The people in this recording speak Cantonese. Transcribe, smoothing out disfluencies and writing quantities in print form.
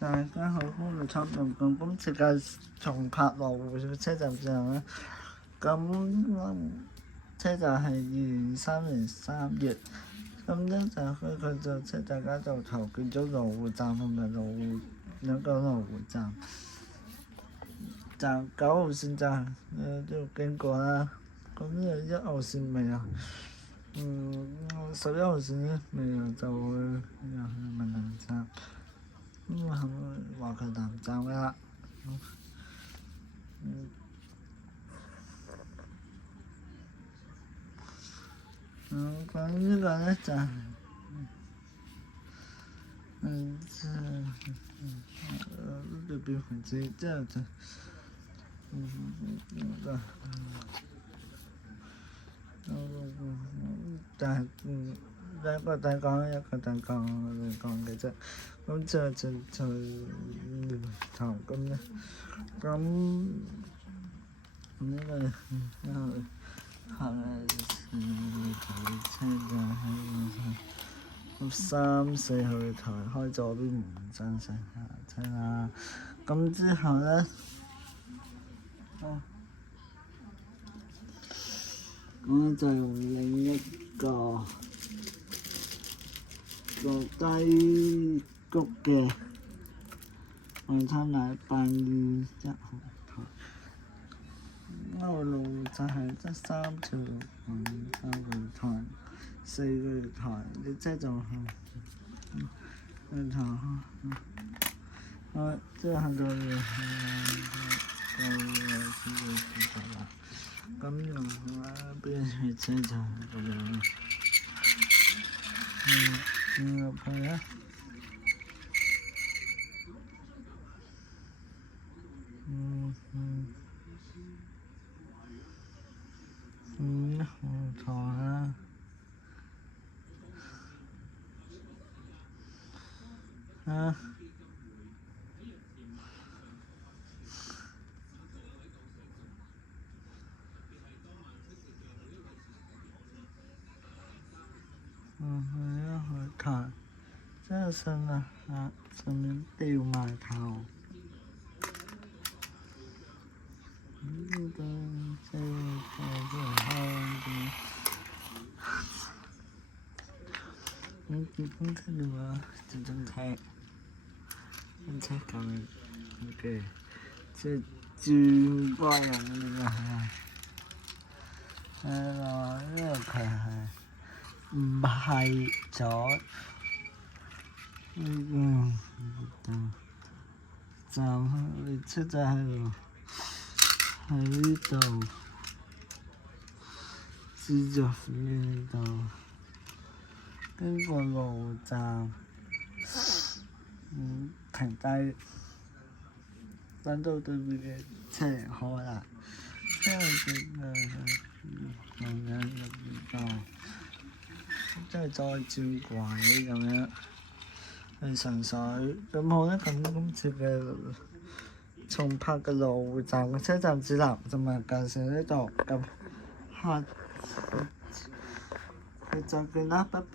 大家好，歡迎參觀今次嘅重拍羅湖車站之後咧，咁車站係2023年3月，咁咧就佢就即係大家就投建咗羅湖站同埋兩個羅湖站9號線站都經過啦，咁1號線未啊，11號線咧未啊，就會又係文林站。咁係華強南站㗎啦。咁呢個咧就係呢邊位置之後就係一個大港嚟講嘅啫。咁之後就蓮塘咁咧，咁呢個後來車站喺3、4號台開咗啲門真上下車啦。咁之後咧，我就用另一個低谷嘅晚餐奶821號台，路就係得3條3個台4個台，你即係就係即係到咁用邊去車站咁樣，入去啊！號台啊！號台，即係上面吊埋頭。結婚車嘅話，就真車咁嘅，即係轉波人嚟㗎係，因為佢係唔係咗站車站喺呢度，資助府呢度。經過羅湖站，停低，等到對面嘅車開啦，之後就人入到，即係再轉軌咁樣去上水。咁好啦，咁今次嘅重拍嘅羅湖站嘅車站指南就係介紹呢度，咁下次再見啦，拜拜。